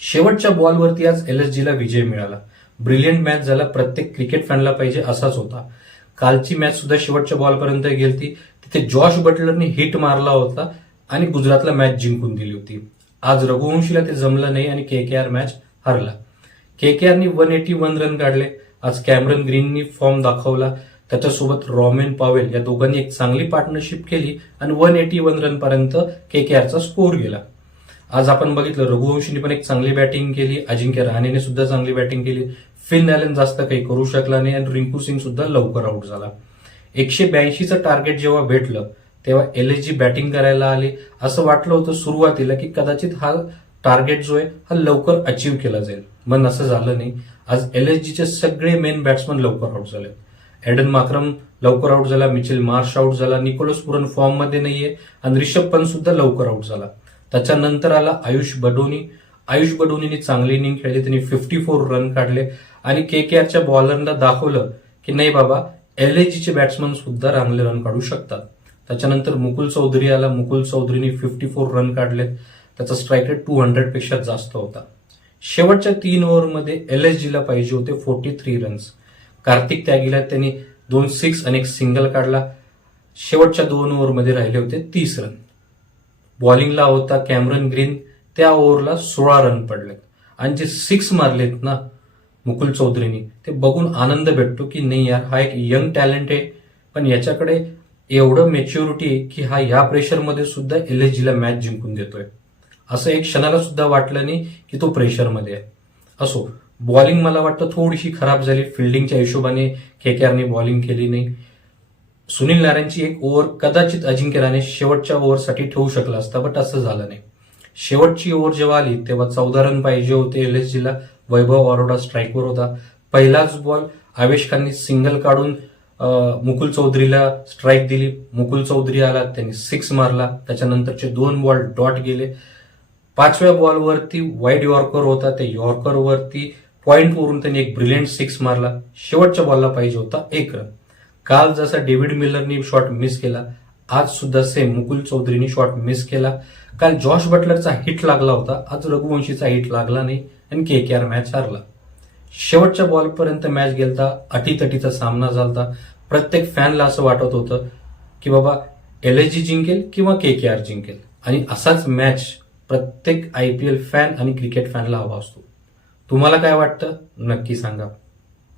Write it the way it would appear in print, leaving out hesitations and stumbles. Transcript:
शेवटच्या बॉलवरती आज एलएसजीला विजय मिळाला. ब्रिलियंट मॅच झाला. प्रत्येक क्रिकेट फॅनला पाहिजे असाच होता. कालची मॅच सुद्धा शेवटच्या बॉलपर्यंत गेलती. तिथे जॉश बटलरने हिट मारला होता आणि गुजरातला मॅच जिंकून दिली होती. आज रघुवंशीला ते जमलं नाही आणि केकेआर मॅच हरला. केकेआरनी 181 रन काढले. आज कॅमरन ग्रीननी फॉर्म दाखवला. त्याच्यासोबत रॉमेन पॉवेल या दोघांनी एक चांगली पार्टनरशिप केली आणि 181 रन पर्यंत केकेआरचा स्कोर गेला. आज आपण बघितलं रघुवंशीने पण एक चांगली बॅटिंग केली. अजिंक्य रहाणेने सुद्धा चांगली बॅटिंग केली. फिन ॲलन जास्त काही करू शकला नाही आणि रिंकू सिंग सुद्धा लवकर आउट झाला. 182चं टार्गेट जेव्हा भेटलं तेव्हा एलएसजी बॅटिंग करायला आली. असं वाटलं होतं सुरुवातीला की कदाचित हा टार्गेट जो आहे हा लवकर अचीव्ह केला जाईल, पण असं झालं नाही. आज एलएसजीचे सगळे मेन बॅट्समन लवकर आउट झाले. एडन माक्रम लवकर आउट झाला. मिचेल मार्श आउट झाला. निकोलस पुरन फॉर्म मध्ये नाहीये आणि रिषभ पंत सुद्धा लवकर आउट झाला. त्याच्यानंतर आला आयुष बडोनी. आयुष बडोनीने चांगली इनिंग खेळली. त्यांनी 54 रन काढले आणि केकेआरच्या बॉलरला दाखवलं की नाही बाबा, एलएसजीचे बॅट्समन सुद्धा चांगले रन काढू शकतात. त्याच्यानंतर मुकुल चौधरी आला. मुकुल चौधरीने 54 रन काढले. त्याचा स्ट्राईक रेट 200 पेक्षा जास्त होता. शेवटच्या 3 ओव्हरमध्ये एलएसजीला पाहिजे होते 43 रन्स. कार्तिक त्यागीला त्यांनी 2 सिक्स आणि एक सिंगल काढला. शेवटच्या 2 ओव्हरमध्ये राहिले होते 30 रन. बॉलिंगला होता कॅमरन ग्रीन. त्या ओव्हरला 16 रन पडले आणि जे 6 मारलेत ना मुकुल चौधरीनी, ते बघून आनंद भेटतो की नाही यार, हा एक यंग टॅलेंट आहे, पण याच्याकडे एवढं मॅच्युरिटी आहे की हा या प्रेशरमध्ये सुद्धा एलएसजीला मॅच जिंकून देतोय. असं एक क्षणाला सुद्धा वाटलं नाही की तो प्रेशरमध्ये आहे. असो, बॉलिंग मला वाटतं थोडीशी खराब झाली. फिल्डिंगच्या हिशोबाने केकेआरने बॉलिंग केली नाही. सुनील नारायणची एक ओव्हर कदाचित अजिंक्य रहाणे शेवटच्या ओव्हरसाठी ठेवू शकला असता, बट असं झालं नाही. शेवटची ओव्हर जेव्हा आली तेव्हा 14 रन पाहिजे होते एलएसजीला. वैभव अरोडा स्ट्राईकवर होता. पहिलाच बॉल आवेश खाननी सिंगल काढून मुकुल चौधरीला स्ट्राईक दिली. मुकुल चौधरी आला, त्यांनी 6 मारला. त्याच्यानंतरचे 2 बॉल डॉट गेले. 5व्या बॉलवरती वाईड यॉर्कर होता. त्या यॉर्करवरती पॉइंटवरून त्यांनी एक ब्रिलियंट 6 मारला. शेवटच्या बॉलला पाहिजे होता 1 रन. काल जसा डेव्हिड मिलरनी शॉट मिस केला, आज सुद्धा सेम मुकुल चौधरीनी शॉट मिस केला. काल जॉश बटलरचा हिट लागला होता, आज रघुवंशीचा हिट लागला नाही आणि केकेआर मॅच हारला. शेवटच्या बॉलपर्यंत मॅच गेलता. अटीतटीचा सामना झालता. प्रत्येक फॅनला असं वाटत होतं की बाबा एलएसजी जिंकेल किंवा केकेआर जिंकेल आणि असाच मॅच प्रत्येक आयपीएल फॅन आणि क्रिकेट फॅनला हवा असतो. तुम्हाला काय वाटतं नक्की सांगा.